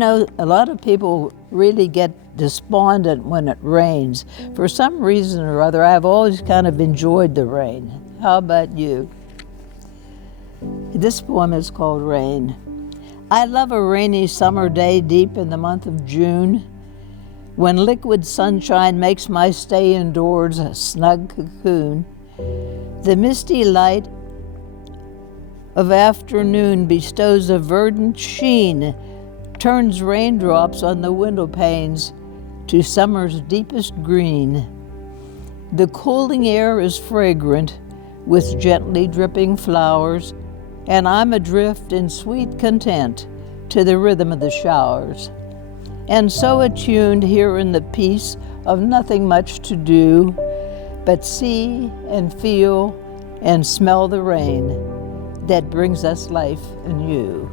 know, a lot of people really get despondent when it rains. For some reason or other, I've always kind of enjoyed the rain. How about you? This poem is called Rain. I love a rainy summer day deep in the month of June, when liquid sunshine makes my stay indoors a snug cocoon. The misty light of afternoon bestows a verdant sheen, turns raindrops on the window panes to summer's deepest green. The cooling air is fragrant with gently dripping flowers, and I'm adrift in sweet content to the rhythm of the showers. And so attuned here in the peace of nothing much to do, but see and feel and smell the rain that brings us life anew.